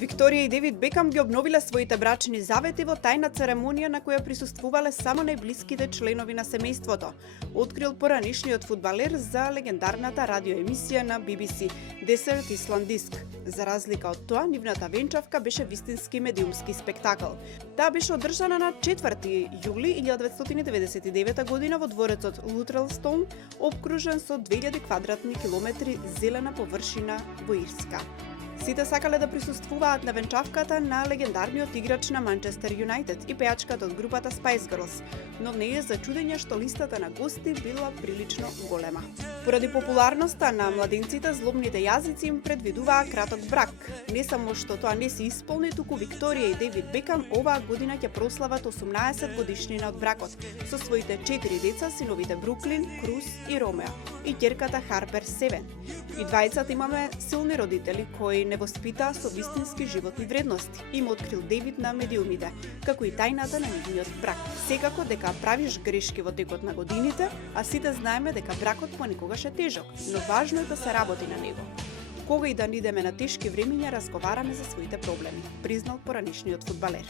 Викторија и Девид Бекам ги обновиле своите брачни завети во тајна церемонија на која присуствувале само најблиските членови на семејството, открил поранишниот фудбалер за легендарната радиоемисија на BBC Desert Island Disc. За разлика од тоа, нивната венчавка беше вистински медиумски спектакл. Таа беше одржана на 4 јули 1999 година во дворецот Лутрелстоун, обкружен со 2000 квадратни километри зелена површина во Ирска. Сите сакале да присуствуваат на венчавката на легендарниот играч на Манчестер Юнајтед и пејачката од групата Spice Girls, но не е за чудење што листата на гости била прилично голема. Поради популарноста на младенците, злобните јазици им предвидуваа краток брак. Не само што тоа не се исполни, туку Викторија и Девид Бекам оваа година ќе прослават 18 годишнина од бракот со своите 4 деца, синовите Бруклин, Круз и Ромео и ќерката Харпер Севен. И двајцата имаме силни родители кои не воспитаа со вистински животни вредности. Им открил Девид на медиумите, како и тајната на нивниот брак. Секако дека правиш грешки во текот на годините, а сите знаеме дека бракот понекогаш е тежок, но важно е да се работи на него. Кога и да идеме на тешки времиња, разговараме за своите проблеми, признал поранишниот фудбалер.